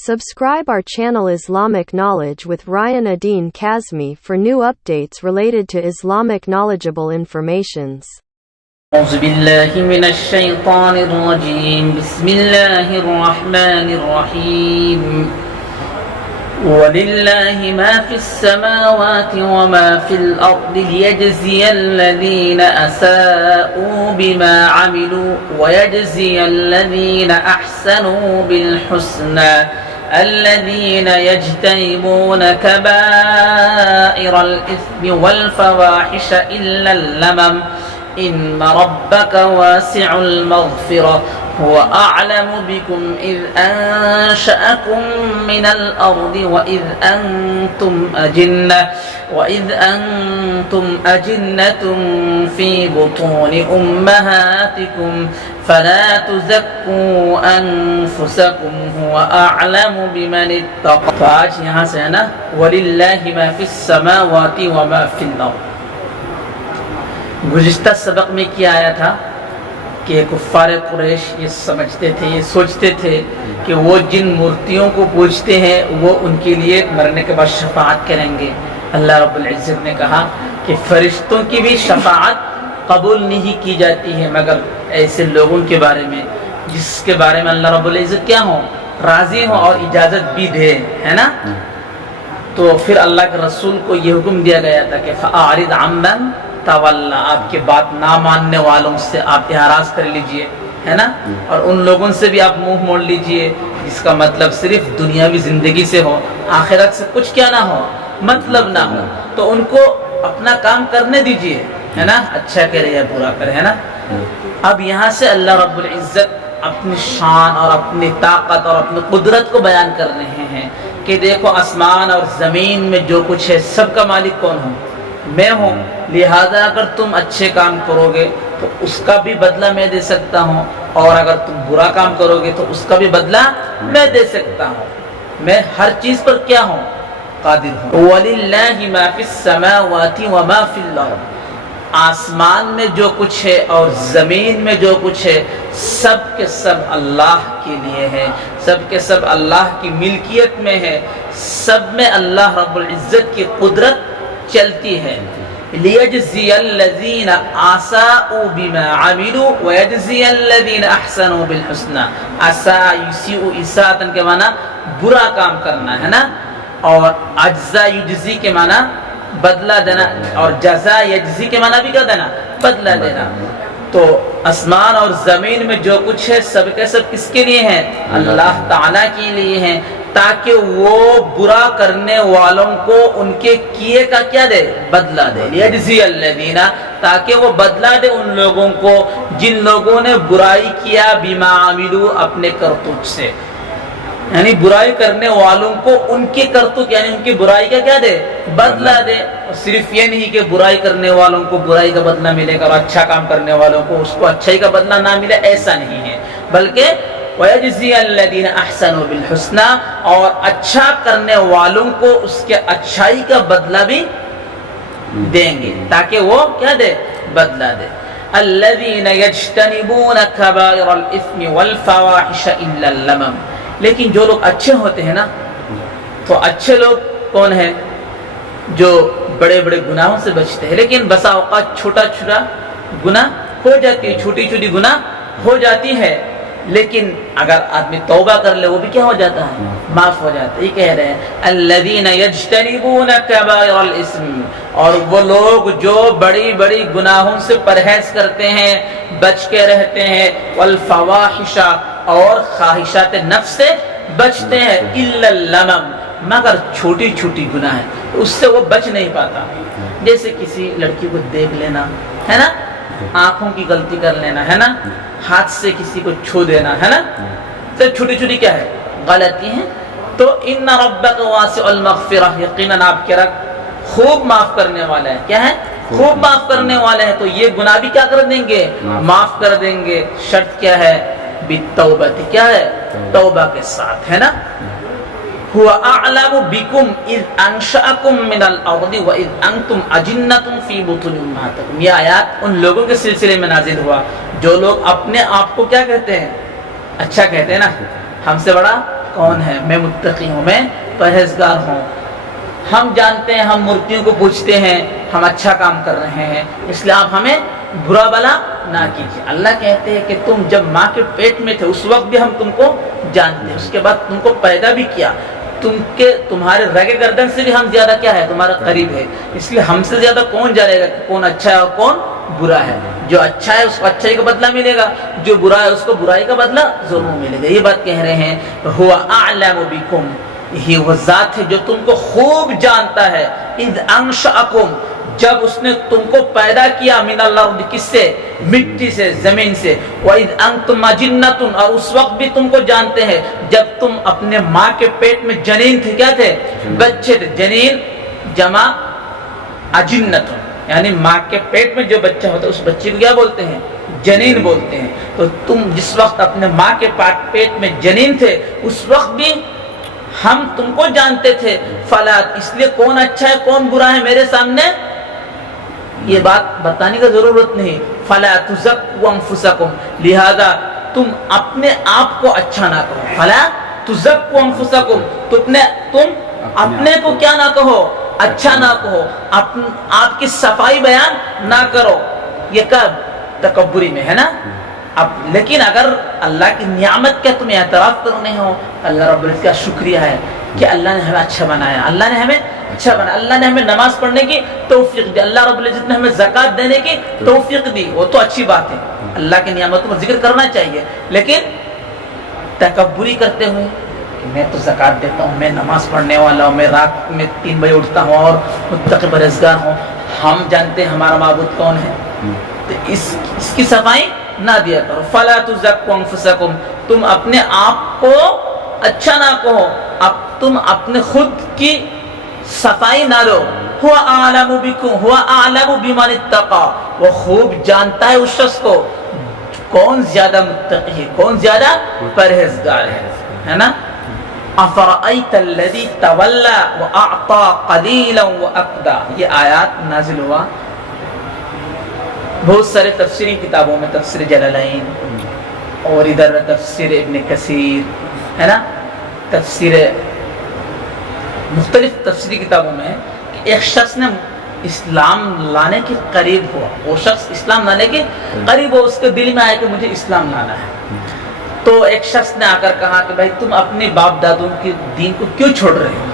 Subscribe our channel Islamic Knowledge with Ryan Adin Kazmi for new updates related to Islamic knowledgeable informations. أعوذ بالله من الشيطان الرجيم بسم الله الرحمن الرحيم ولله ما في السماوات وما في الأرض ليجزي الذين أساءوا بما عملوا ويجزي الذين أحسنوا بالحسنى الذين يجتنبون كبائر الإثم والفواحش إلا اللمم إن ربك واسع المغفرة هو أعلم بكم إذ أنشأكم من الأرض وإذ أنتم أجنة في بطون أمهاتكم فلا تزكوا أنفسكم هو أعلم بمن اتقى. تو آج یہاں سے ہے نا وَلِلَّهِ مَا فِي السَّمَاوَاتِ وَمَا فِي الْأَرْضِ. گزشتہ سبق میں کیا آیا تھا کہ کفار قریش یہ سمجھتے تھے، یہ سوچتے تھے کہ وہ جن مورتیوں کو پوجتے ہیں وہ ان کے لیے مرنے کے بعد شفاعت کریں گے. اللہ رب العزت نے کہا کہ فرشتوں کی بھی شفاعت قبول نہیں کی جاتی ہے مگر ایسے لوگوں کے بارے میں جس کے بارے میں اللہ رب العزت کیا ہو، راضی ہو اور اجازت بھی دے، ہے نا. تو پھر اللہ کے رسول کو یہ حکم دیا گیا تھا کہ فَأَعْرِضْ عَمَّنْ تَوَلَّىٰ، آپ کے بات نہ ماننے والوں سے آپ اعراض کر لیجئے، ہے نا. اور ان لوگوں سے بھی آپ منہ موڑ لیجئے جس کا مطلب صرف دنیاوی زندگی سے ہو، آخرت سے کچھ کیا نہ ہو، مطلب نہ ہو. تو ان کو اپنا کام کرنے دیجئے، ہے نا، اچھا کرے یا برا کرے، ہے نا. اب یہاں سے اللہ رب العزت اپنی شان اور اپنی طاقت اور اپنی قدرت کو بیان کر رہے ہیں کہ دیکھو آسمان اور زمین میں جو کچھ ہے سب کا مالک کون ہوں، میں ہوں. لہذا اگر تم اچھے کام کرو گے تو اس کا بھی بدلہ میں دے سکتا ہوں، اور اگر تم برا کام کرو گے تو اس کا بھی بدلہ میں دے سکتا ہوں. میں ہر چیز پر کیا ہوں، قادر ہوں. وَلِلَّهِ مَا فِي السَّمَاوَاتِ وَمَا فِي الْأَرْضِ. آسمان میں جو کچھ ہے اور زمین میں جو کچھ ہے سب کے سب اللہ کے لیے ہے، سب کے سب اللہ کی ملکیت میں ہے، سب میں اللہ رب العزت کی قدرت چلتی ہے. لِيَجْزِيَ الَّذِينَ آسَاءُوا بِمَا عَمِلُوا وَيَجْزِيَ الَّذِينَ أَحْسَنُوا بِالْحُسْنَى. اساء یسیء اساءۃ کے معنی برا کام کرنا ہے نا، اور اجزا یجزی کے معنی بدلہ دینا، اور جزا یجزی کے معنی بھی کیا دینا، بدلہ دینا. تو آسمان اور زمین میں جو کچھ ہے سب کے سب کس کے لیے ہیں، اللہ تعالیٰ کے لیے ہیں، تاکہ وہ برا کرنے والوں کو ان کے کیے کا کیا دے، بدلہ دے. یجزی الذین، تاکہ وہ بدلہ دے ان لوگوں کو جن لوگوں نے برائی کیا، بما عملوا، اپنے کرتوت سے، یعنی برائی کرنے والوں کو ان کے کرتوت یعنی ان کی برائی کا کیا دے، بدلہ دے. اور صرف یہ نہیں کہ برائی کرنے والوں کو برائی کا بدلہ ملے گا اور اچھا کام کرنے والوں کو اس کو اچھائی کا بدلہ نہ ملے، ایسا نہیں ہے، بلکہ وَيَجْزِيَ الَّذِينَ أَحْسَنُوا بِالْحُسْنَى، اور اچھا کرنے والوں کو اس کے اچھائی کا بدلہ بھی دیں گے تاکہ وہ کیا دے، بدلہ دے. الَّذِينَ يَجْتَنِبُونَ كَبَائِرَ الْإِثْمِ وَالْفَوَاحِشَ إِلَّا اللَّمَمَ. لیکن جو لوگ اچھے ہوتے ہیں نا، تو اچھے لوگ کون ہیں، جو بڑے بڑے گناہوں سے بچتے ہیں. لیکن بسا اوقات چھوٹا چھوٹا گناہ ہو جاتی ہے، چھوٹی چھوٹی گناہ ہو جاتی ہے، لیکن اگر آدمی توبہ کر لے وہ بھی کیا ہو جاتا ہے، معاف ہو جاتا ہے. یہ کہہ رہے ہیں الذین یجتنبون کبائر الاسم، اور وہ لوگ جو بڑی بڑی گناہوں سے پرہیز کرتے ہیں، بچ کے رہتے ہیں، والفواحش، اور خواہشات نفس سے بچتے ہیں، الا اللمم، مگر چھوٹی چھوٹی گناہ ہے اس سے وہ بچ نہیں پاتا. جیسے کسی لڑکی کو دیکھ لینا ہے نا، آنکھوں کی غلطی کر لینا ہے نا، ہاتھ سے کسی کو چھو دینا ہے نا، تو چھوٹی چھوٹی کیا ہے، غلطی ہیں. تو ان ربک واسع المغفرہ، یقیناً آپ کے رب خوب معاف کرنے والا ہے. کیا ہے، خوب معاف کرنے والا ہے. تو یہ گناہ بھی کیا کر دیں گے، معاف کر دیں گے. شرط کیا ہے، بالتوبہ، کیا ہے، توبہ کے ساتھ، ہے نا. هو اعلم بكم اذ انشأكم من الارض واذ انتم اجنة في بطون امهاتكم. یہ آیات ان لوگوں کے سلسلے میں نازل ہوا جو لوگ اپنے آپ کو کیا کہتے ہیں، اچھا کہتے ہیں نا، ہم سے بڑا کون ہے، میں متقی ہوں، میں پرہیزگار ہوں۔ ہم جانتے ہیں ہم مورتیوں کو پوجتے ہیں، ہم اچھا کام کر رہے ہیں، اس لیے آپ ہمیں برا بلا نہ کیجیے۔ اللہ کہتے ہیں کہ تم جب ماں کے پیٹ میں تھے اس وقت بھی ہم تم کو جانتے ہیں، اس کے بعد تم کو پیدا بھی کیا، تمہارے رگ گردن سے بھی ہم زیادہ کیا ہے، تمہارا قریب ہے، اس لیے ہم سے زیادہ کون جانے گا کہ کون اچھا ہے اور کون برا ہے۔ جو اچھا ہے اس کو اچھائی کا بدلہ ملے گا، جو برا ہے اس کو برائی کا بدلہ ضرور ملے گا۔ یہ بات کہہ رہے ہیں ہوا اعلم بکم، یہی وہ ذات ہے جو تم کو خوب جانتا ہے، اذ انشأکم، جب اس نے تم کو پیدا کیا، من الارض، کس سے، مٹی سے، زمین سے، وَإِذْ أَنْتُمْ أَجِنَّةٌ، اور اس وقت بھی تم کو جانتے ہیں جب تم اپنے ماں کے پیٹ میں جنین تھے، کیا تھے، بچے تھے۔ جنین جمع اجنۃ، یعنی ماں کے پیٹ میں جو بچہ ہوتا ہے اس بچے کو کیا بولتے ہیں، جنین بولتے ہیں۔ تو تم جس وقت اپنے ماں کے پیٹ میں جنین تھے اس وقت بھی ہم تم کو جانتے تھے، فلا، اس لیے کون اچھا ہے کون برا ہے میرے سامنے یہ بات بتانے کا ضرورت نہیں۔ فلا تزکوا انفسکم، لہذا تم اپنے آپ کو اچھا نہ کہو۔ فلا تزکوا انفسکم، تم اپنے کو کیا نہ کہو، اچھا نہ کہو، آپ کی صفائی بیان نہ کرو۔ یہ کب، تکبری میں ہے نا۔ اب لیکن اگر اللہ کی نعمت کا تمہیں اعتراف کرنے ہو، اللہ رب العزت کا شکریہ ہے کہ اللہ نے ہمیں اچھا بنایا، اللہ نے ہمیں اچھا بنا، اللہ نے ہمیں نماز پڑھنے کی توفیق دی، اللہ رب العزت نے ہمیں زکوٰۃ دینے کی توفیق دی، وہ تو اچھی بات ہے، اللہ کی نعمتوں کا ذکر کرنا چاہیے۔ لیکن تکبری کرتے ہوئے کہ میں تو زکوٰۃ دیتا ہوں، میں نماز پڑھنے والا ہوں، میں رات میں 3 بجے اٹھتا ہوں اور متقی پرہیزگار ہوں، ہم جانتے ہیں ہمارا معبود کون ہے، تو اس کی صفائی نہ دیا کرو۔ فلا تزکوا انفسکم، تم اپنے آپ کو اچھا نہ کہو، اب تم اپنے خود کی صفائی نہ لو۔ هو اعلم بکم، هو اعلم بمن اتقى، وہ خوب جانتا ہے اس شخص کو کون زیادہ متقی ہے، کون زیادہ پرہیزگار ہے نا۔ افرأیت الذی تولی واعطى قلیلا واکدى، یہ آیات نازل ہوا بہت سارے تفسیری کتابوں میں، تفسیر جلالین اور ادھر تفسیر ابن کثیر ہے نا، تفسیر مختلف تفسیری کتابوں میں کہ ایک شخص نے اسلام لانے کے قریب ہوا، وہ شخص اسلام لانے کے قریب ہو، اس کے دل میں آیا کہ مجھے اسلام لانا ہے، تو ایک شخص نے آ کر کہا کہ بھائی تم اپنے باپ دادوں کے دین کو کیوں چھوڑ رہے ہو؟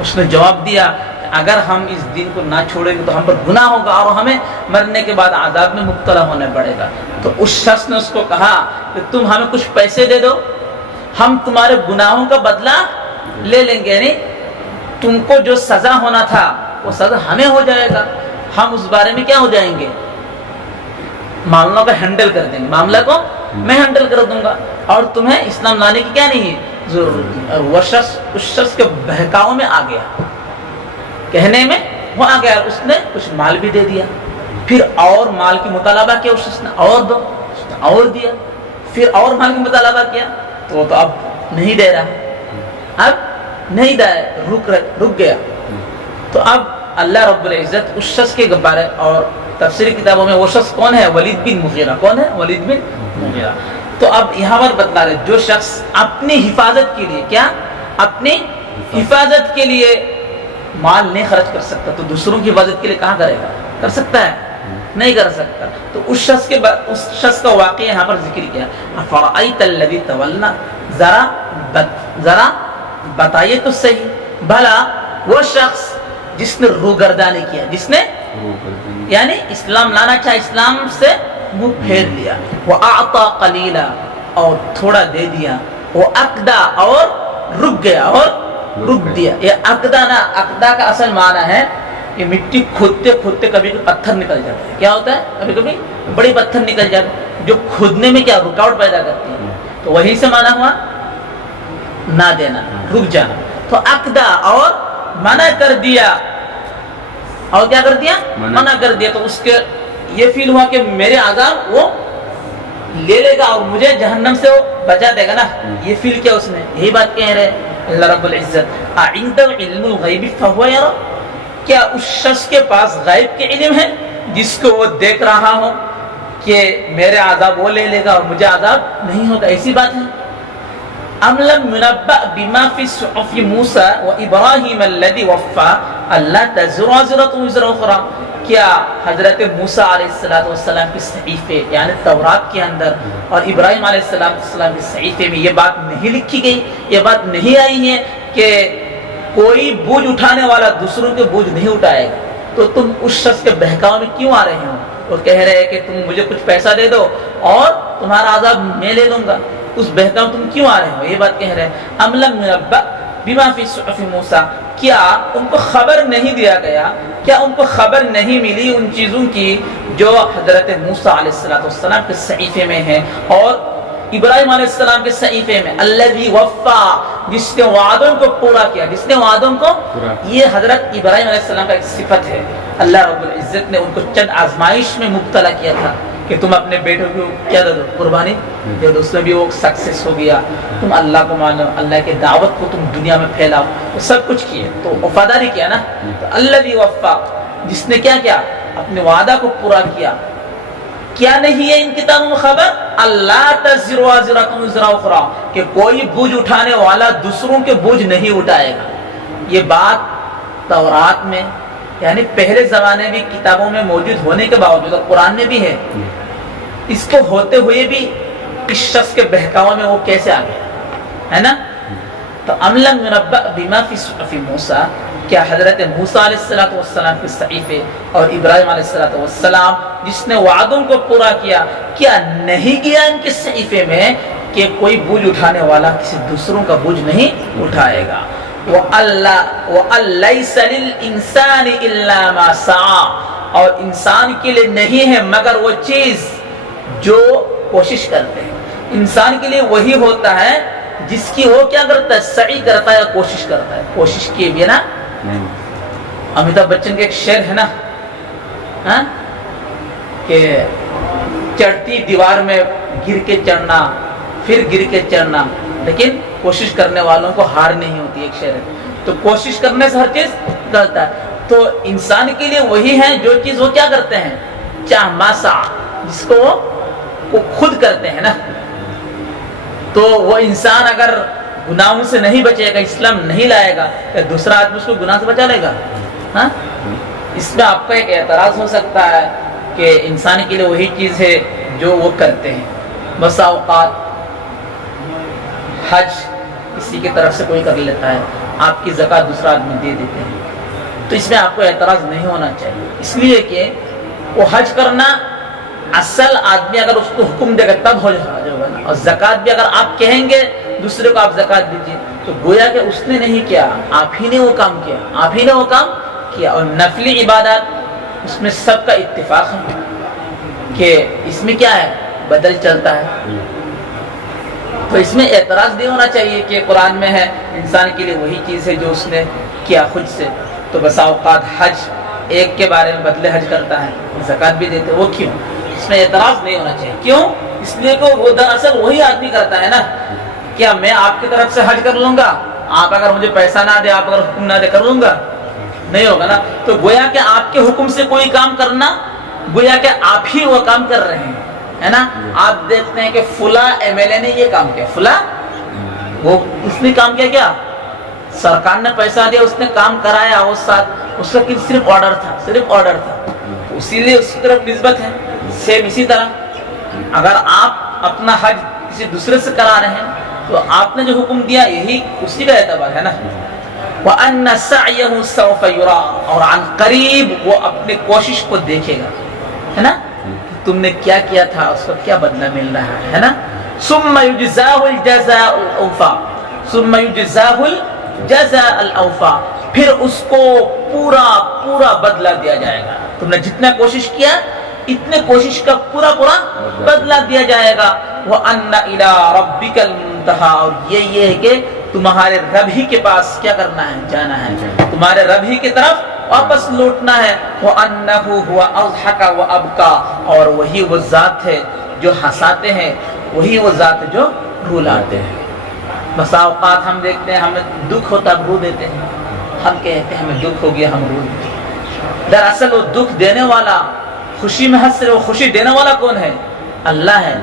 اس نے جواب دیا اگر ہم اس دین کو نہ چھوڑیں گے تو ہم پر گناہ ہوگا اور ہمیں مرنے کے بعد عذاب میں مبتلا ہونا پڑے گا۔ تو اس شخص نے اس کو کہا کہ تم ہمیں کچھ پیسے دے دو، ہم تمہارے گناہوں کا بدلہ لے لیں گے، یعنی تم کو جو سزا ہونا تھا وہ سزا ہمیں ہو جائے گا، ہم اس بارے میں کیا ہو جائیں گے، معاملوں کا ہینڈل کر دیں گے، معاملہ کو میں ہینڈل کر دوں گا، اور تمہیں اسلام لانے کی کیا نہیں ہے ضرورت نہیں۔ اور وہ شخص اس شخص کے بہکاؤ میں آ گیا، کہنے میں وہ آ گیا، اس نے کچھ مال بھی دے دیا، پھر اور مال کی مطالبہ کیا اس نے، اور دو، اس نے اور دیا، پھر اور مال کی مطالبہ کیا، تو وہ تو اب نہیں دے رہا، اب نہیں دے، رک گیا۔ تو اب اللہ رب العزت اس شخص کے بارے اور تفسیری کتابوں میں وہ شخص کون ہے، ولید بن مغیرہ، کون ہے، ولید بن مغیرہ۔ تو اب یہاں پر بتلا رہے جو شخص اپنی حفاظت کے لیے، کیا، اپنی حفاظت کے لیے مال نہیں خرچ کر سکتا تو دوسروں کی حفاظت کے لیے کہاں کرے گا، کر سکتا ہے، نہیں کر سکتا۔ تو اس شخص کا واقعہ یہاں پر ذکر کیا، افرأیت الذی تولی، ذرا بتائیے تو صحیح، بھلا وہ شخص جس نے روگردانی کیا، جس نے یعنی اسلام لانا چاہے، اسلام سے منہ پھیر لیا، وہ اعطا قلیلا، اور تھوڑا دے دیا، وہ اکدا، اور رک گیا، اور رک دیا۔ یہ اکدا نا، اکدا کا اصل معنی ہے کہ مٹی کھودتے کھودتے کبھی کبھی پتھر نکل جاتا ہے، کیا ہوتا ہے، کبھی کبھی بڑی پتھر نکل جاتا ہے جو کھودنے میں کیا رکاوٹ پیدا کرتی ہے، تو وہی سے معنی ہوا نہ دینا، رک جانا۔ تو اکدا، اور منع کر دیا، اور کیا کر دیا، منع کر دیا، تو اس کے یہ فیل ہوا کہ میرے عذاب وہ لے لے گا اور مجھے جہنم سے وہ بچا دے گا نا، یہ فیل کیا اس نے، یہی بات کہہ رہے اللہ رب العزت، اعنده علم الغیب فهو یرا، کیا اس شخص کے پاس غیب کے علم ہے جس کو وہ دیکھ رہا ہو کہ میرے عذاب وہ لے لے گا اور مجھے عذاب نہیں ہوگا، ایسی بات ہے، ام لم ينبأ بما في صحف موسى وابراہیم الذی وفى الا تزر وازرة وزر اخرى، کیا حضرت موسیٰ علیہ السلام کے صحیفے یعنی تورات کے اندر اور ابراہیم علیہ السلام کے صحیفے میں یہ بات نہیں لکھی گئی، یہ بات نہیں آئی ہے کہ کوئی بوجھ اٹھانے والا دوسروں کے بوجھ نہیں اٹھائے گا؟ تو تم اس شخص کے بہکاؤ میں کیوں آ رہے ہو؟ وہ کہہ رہے ہیں کہ تم مجھے کچھ پیسہ دے دو اور تمہارا عذاب میں لے لوں گا، اس بہکاؤ تم کیوں آ رہے ہو؟ یہ بات کہہ رہے ہیں ام لم ينبأ بما في صحف موسیٰ، کیا ان کو خبر نہیں دیا گیا، کیا ان کو خبر نہیں ملی ان چیزوں کی جو حضرت موسیٰ علیہ السلام کے صحیفے میں ہیں اور ابراہیم علیہ السلام کے صحیفے میں؟ الذی وفا، جس نے وعدوں کو پورا کیا، جس نے وعدوں کو، یہ حضرت ابراہیم علیہ السلام کا ایک صفت ہے۔ اللہ رب العزت نے ان کو چند آزمائش میں مبتلا کیا تھا کہ تم اپنے بیٹوں کو کیا دے دو، قربانی دے دو، اس میں بھی وہ سکسیس ہو گیا۔ تم اللہ کو مانو، اللہ کے دعوت کو تم دنیا میں پھیلاؤ، وہ سب کچھ کیے تو وفاداری کیا نا۔ تو الذی وفا، جس نے کیا کیا، اپنے وعدہ کو پورا کیا۔ کیا نہیں ہے ان کتابوں میں خبر؟ اللہ تزر وازرۃ وزر اخری، کہ کوئی بوجھ اٹھانے والا دوسروں کے بوجھ نہیں اٹھائے گا۔ یہ بات تورات میں یعنی پہلے زمانے بھی کتابوں میں موجود ہونے کے باوجود اور قرآن میں بھی ہے، اس کو ہوتے ہوئے بھی اس شخص کے بہکاؤ میں وہ کیسے آ گیا ہے نا۔ تو ام لم ينبأ بما في صحف موسیٰ، کیا حضرت موسیٰ علیہ السلام کے صحیفے اور ابراہیم علیہ السلام جس نے وعدوں کو پورا کیا، کیا نہیں کیا ان کے صحیفے میں کہ کوئی بوجھ اٹھانے والا کسی دوسروں کا بوجھ نہیں اٹھائے گا۔ وَأَن لَيْسَ لِلْإِنسَانِ إِلَّا مَا سَعَى، اور انسان کے لیے نہیں ہے مگر وہ چیز جو کوشش کرتے ہیں۔ انسان کے لیے وہی ہوتا ہے جس کی وہ کیا کرتا ہے، سعی کرتا ہے، کوشش کرتا ہے۔ کوشش کیے بھی نا، امیتابھ بچن کے ایک شعر ہے نا کہ چڑھتی دیوار میں گر کے چڑھنا، پھر گر کے چڑھنا، لیکن کوشش کرنے والوں کو ہار نہیں ہوتی، ایک شعر ہے۔ تو کوشش کرنے سے ہر چیز نکلتا ہے۔ تو انسان کے لیے وہی ہے جو چیز وہ کیا کرتے ہیں، چاہ ماسا، جس کو وہ خود کرتے ہیں نا۔ تو وہ انسان اگر گناہوں سے نہیں بچے گا، اسلام نہیں لائے گا، تو دوسرا آدمی اس کو گناہ سے بچا لے گا؟ ہاں، اس میں آپ کا ایک اعتراض ہو سکتا ہے کہ انسان کے لیے وہی چیز ہے جو وہ کرتے ہیں۔ بسا اوقات حج کسی کی طرف سے کوئی کر لیتا ہے، آپ کی زکوٰۃ دوسرا آدمی دے دیتے ہیں، تو اس میں آپ کو اعتراض نہیں ہونا چاہیے، اس لیے کہ وہ حج کرنا اصل آدمی اگر اس کو حکم دے گا تب ہو جائے گا نا، اور زکوٰۃ بھی اگر آپ کہیں گے دوسرے کو آپ زکوٰۃ دیجیے تو گویا کہ اس نے نہیں کیا، آپ ہی نے وہ کام کیا، آپ ہی نے وہ کام کیا۔ اور نفلی عبادات اس میں سب کا اتفاق ہے کہ اس میں کیا ہے، بدل چلتا ہے، تو اس میں اعتراض نہیں ہونا چاہیے کہ قرآن میں ہے انسان کے لیے وہی چیز ہے جو اس نے کیا خود سے۔ تو بسا اوقات حج ایک کے بارے میں بدلے حج کرتا ہے، زکوٰۃ بھی دیتے، وہ کیوں؟ اس میں اعتراض نہیں ہونا چاہیے۔ کیوں؟ اس لیے کہ وہ دراصل وہی آدمی کرتا ہے نا۔ کیا میں آپ کی طرف سے حج کر لوں گا، آپ اگر مجھے پیسہ نہ دے، آپ اگر حکم نہ دے، کر لوں گا؟ نہیں ہوگا نا۔ تو گویا کہ آپ کے حکم سے کوئی کام کرنا، گویا کہ آپ ہی وہ کام کر رہے ہیں، ہے نا۔ آپ دیکھتے ہیں کہ فلاں ایم ایل اے نے یہ کام کیا، فلاں وہ اس نے کام کیا، کیا سرکار نے پیسہ دیا، اس نے کام کرایا، وہ ساتھ اس کا صرف آرڈر تھا، صرف آرڈر تھا، اسی لیے اس کی طرف نسبت ہے۔ سیم اسی طرح اگر آپ اپنا حج کسی دوسرے سے کرا رہے ہیں تو آپ نے جو حکم دیا یہی اسی کا اعتبار ہے نا۔ وَأَنَّ سَعْيَهُ سَوْفَ يُرَىٰ، اور عن قریب وہ اپنی کوشش کو دیکھے گا، ہے نا، تم نے کیا کیا تھا، اس کا کیا بدلہ مل رہا ہے نا۔ ثُمَّ يُجْزَاهُ الْجَزَاءَ الْأَوْفَىٰ، ثُمَّ يُجْزَاهُ الْجَزَاءَ الْأَوْفَىٰ، پھر اس کو پورا بدلہ دیا جائے گا۔ تم نے جتنا کوشش کیا اتنے کوشش کا پورا بدلہ دیا جائے گا۔ وَأَنَّ إِلَىٰ رَبِّكَ الْمُنتَهَىٰ، اور یہ ہے کہ تمہارے رب ہی کے پاس کیا کرنا ہے، جانا ہے، تمہارے رب ہی کی طرف واپس لوٹنا ہے۔ وَأَنَّهُ هُوَ أَضْحَكَ وَأَبْكَىٰ، اور وہی وہ ذات ہے جو ہنساتے ہیں، وہی وہ ذات ہے جو رلاتے ہیں۔ بسا اوقات ہم دیکھتے ہیں ہمیں دکھ ہوتا ہے، رو دیتے ہیں، ہم کہتے ہیں ہمیں دکھ ہو گیا، ہم رو دیتے ہیں۔ دراصل وہ دکھ دینے والا، خوشی میں ہنس رہے، وہ خوشی دینے والا کون ہے؟ اللہ ہے۔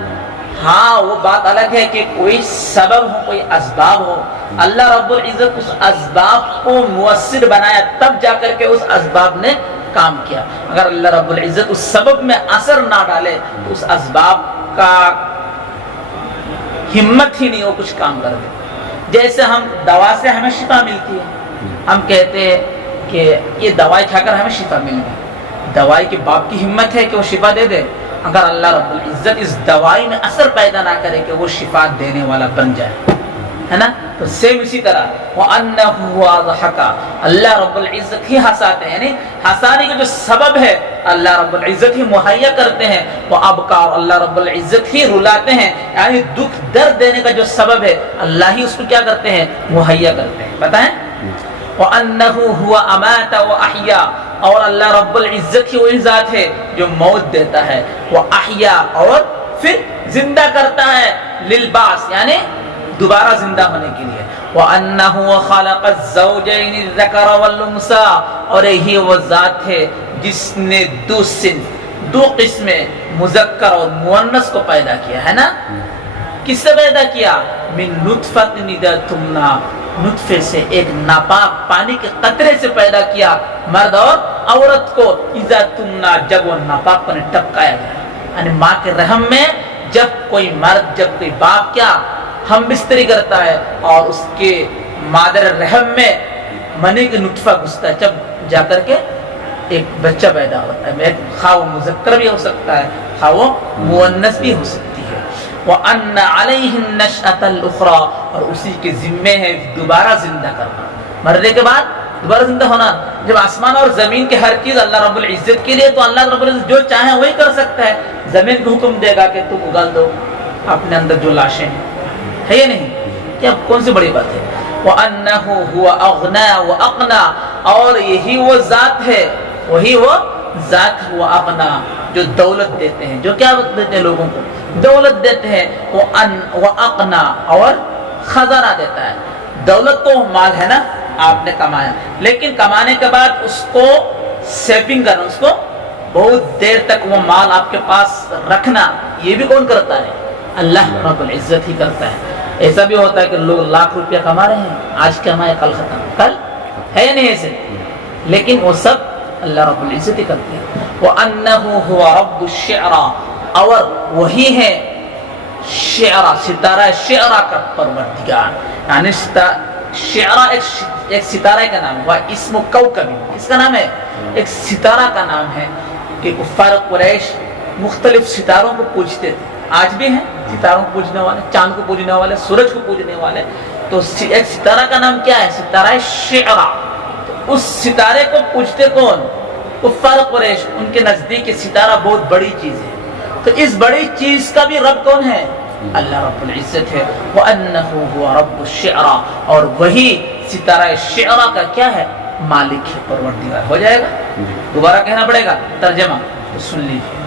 ہاں وہ بات الگ ہے کہ کوئی سبب ہو، کوئی اسباب ہو، اللہ رب العزت اس اسباب کو مؤثر بنایا تب جا کر کے اس اسباب نے کام کیا. اگر اللہ رب العزت اس سبب میں اثر نہ ڈالے تو اس اسباب کا ہمت ہی نہیں ہو کچھ کام کر دے. جیسے ہم دوا سے ہمیں شفا ملتی ہے، ہم کہتے ہیں کہ یہ دوائی کھا کر ہمیں شفا مل گئی، دوائی کے باپ کی ہمت ہے کہ وہ شفا دے دے. اگر اللہ رب العزت اس دوائی میں اثر پیدا نہ کرے کہ وہ شفا دینے والا بن جائے، ہے نا. تو سیم اسی طرح وَأَنَّهُ وَضَحَكَ، اللہ رب العزت ہی ہنساتے ہیں، یعنی ہنسانے کا جو سبب ہے اللہ رب العزت ہی مہیا کرتے ہیں. وہ ابکار، اللہ رب العزت ہی رلاتے ہیں، یعنی دکھ درد دینے کا جو سبب ہے اللہ ہی اس کو کیا کرتے ہیں، مہیا کرتے ہیں. بتائیں وَأَنَّهُ هُوَ أَمَاتَ وَأَحْيَا، اور اللہ رب العزت ہی وہی ذات ہے جو موت دیتا ہے، وہ احیا اور پھر زندہ کرتا ہے، للباس یعنی دوبارہ زندہ ہونے کے لیے. وَأَنَّهُ خَلَقَ الزَّوْجَيْنِ الذَّكَرَ وَالْأُنثَىٰ، اور یہی وہ ذات ہے جس نے دو صنف، دو قسمیں، مذکر اور مؤنث کو پیدا کیا ہے نا. کس سے پیدا کیا؟ من نطفۃ اذا تمنیٰ، نطفے سے، ایک ناپاک پانی کے قطرے سے پیدا کیا مرد اور عورت کو. اذا تمنیٰ، جب وہ ناپاک پانی ٹپکایا گیا، یعنی ماں کے رحم میں جب کوئی مرد، جب کوئی باپ کیا ہم بستری کرتا ہے اور اس کے مادر رحم میں منی کا نطفہ گھستا ہے، جب جا کر کے ایک بچہ پیدا ہوتا ہے. خواہ وہ مذکر بھی ہو سکتا ہے، خواہ وہ مؤنث بھی ہو سکتی ہے. وَأَنَّ عَلَيْهِ النَّشْأَةَ الْأُخْرَىٰ، اور اسی کے ذمے ہے دوبارہ زندہ کرنا، مرنے کے بعد دوبارہ زندہ ہونا. جب آسمان اور زمین کے ہر چیز اللہ رب العزت کے لیے، تو اللہ رب العزت جو چاہے وہی کر سکتا ہے. زمین کو حکم دے گا کہ تم اگال دو اپنے اندر جو لاشیں ہیں، ہے یا نہیں؟ کیا کون سی بڑی بات ہے؟ وَأَنَّهُ هُوَ أَغْنَىٰ وَأَقْنَىٰ، اور یہی وہ ذات ہے، وہی وہ ذات ہوا اغنا، جو دولت دیتے ہیں، جو کیا دیتے ہیں لوگوں کو؟ دولت دیتے ہیں. وَأَقْنَىٰ، اور خزانہ دیتا ہے. دولت تو مال ہے نا، آپ نے کمایا، لیکن کمانے کے بعد اس کو سیونگ کرنا، اس کو بہت دیر تک وہ مال آپ کے پاس رکھنا، یہ بھی کون کرتا ہے؟ اللہ رب العزت ہی کرتا ہے. ایسا بھی ہوتا ہے کہ لوگ لاکھ روپیہ کما رہے ہیں، آج کمائے کل ختم، کل ہے یا نہیں ایسے؟ لیکن وہ سب اللہ رب العزت ہی کرتے ہیں. وَأَنَّهُ هُوَ رَبُّ الشِّعْرَىٰ، اور وہی ہے شعرا، ستارہ شعرا کا پروردگار. یعنی شعرا ایک ستارہ کا نام ہے، وہ اسم کوکب، کس کا نام ہے؟ ایک ستارہ کا نام ہے. کہ کفار قریش مختلف ستاروں کو پوجتے تھے، آج بھی ہیں ستاروں کو پوجنے والے، چاند کو پوجنے والے، سورج کو پوجنے والے. تو ایک ستارہ کا نام کیا ہے؟ ستارہ شعرا. تو اس ستارے کو پوجتے کون؟ کفار قریش. ان کے نزدیک یہ ستارہ بہت بڑی چیز ہے. تو اس بڑی چیز کا بھی رب کون ہے؟ اللہ رب العزت ہے. وَأَنَّهُ هُوَ رَبُّ الشِّعْرَىٰ، اور وہی ستارہ شعرا کا کیا ہے؟ مالک ہے، پروردگار. ہو جائے گا؟ دوبارہ کہنا پڑے گا ترجمہ، تو سن لیجیے.